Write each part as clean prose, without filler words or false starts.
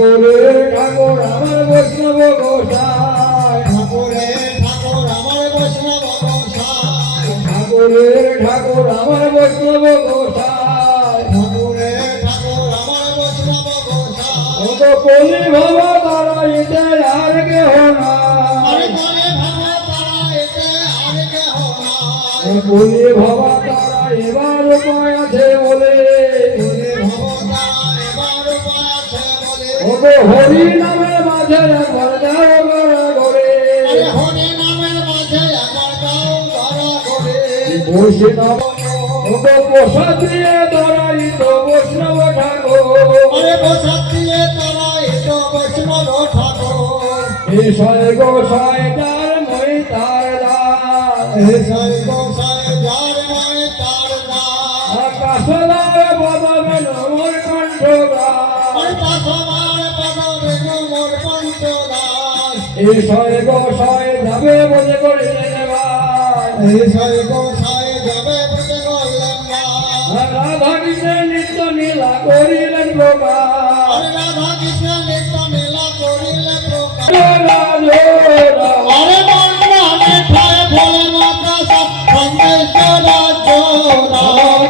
ঠাকুরের ঠাকুর আমার বৈষ্ণব গোসাই ঠাকুরের ঠাকুর আমার বৈষ্ণব গোসাই ঠাকুরের ঠাকুর আমার বৈষ্ণব গোসাই ঠাকুরের ঠাকুর আমার বৈষ্ণব গোসাই ও তো কলি বাবা তারা এতে আর কেহ না আরে বলে ভাবা তারা এতে আর কেহ নাই কলি বাবা তারা এবার উপায় আছে বলে বলে ভাবা তারা এবার উপায় আছে বলে ও তো হরি নামে মাঝে একবার যাও গড়া করে আরে হরি নামের মাঝে আমার গাও ধরা করে বৈষ্ণব ও তো প্রসাদ দিয়ে ধরাই তো বৈষ্ণব ঠাকুর আরে বসাত দিয়ে তারা এতো বৈষ্ণব ঠাকুর বিষয় গোসাই যার মই তার দাস এসই গোসাই যার ময় তার দাস আকাশদার বদলে নমর কণ্ঠ ওই পাশামার পাদরে মোর পঞ্চদাস বিষয় গোসাই যাবে বলে করিলেন ভাই এসই গোসাই যাবে বলে বললেন না রাধা কৃষ্ণের নিত্য নীলা করিলেন প্রকাশ আরে রাধা কৃষ্ণ নিত্য নীলা করিলে প্রকাশ আরে বাংলা মেঠায় ফলে মাদ্রাসা সন্দেশ্বর জোড়া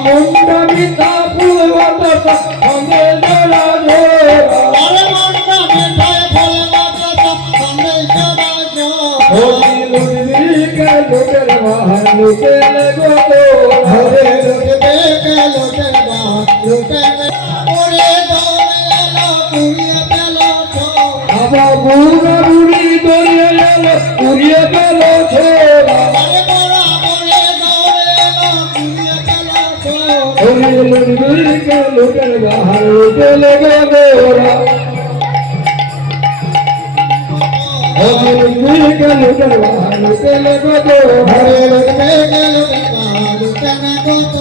মুন্ডমিতা পূর্বত সঙ্গে জোড়া জোড়া আরে বাংলা মেঠায় ফলে মাদ্রাসা সন্দেশ্বর জোড়া হোলি লুটবিকে লুটের বাহার লুটে লেগো হরে লুটবে কে লুটের বা লুটে ওরে দৌড়ে এলো পুড়িয়ে পেল আবা বুড়া বুড়ি দরিয়ে এলো উড়িয়ে পেল ছোড়া আরে বড়া বড়ে দৌড়ে এলো পুড়িয়ে পেল হোলি লুটবিকে লুটের বাহার লুটে লেগো গোরা হোলি লুটবিকে লুটের বাহার লুটে লেগো গোরা হরে লুটবে কে লুটের বা লুটে না কত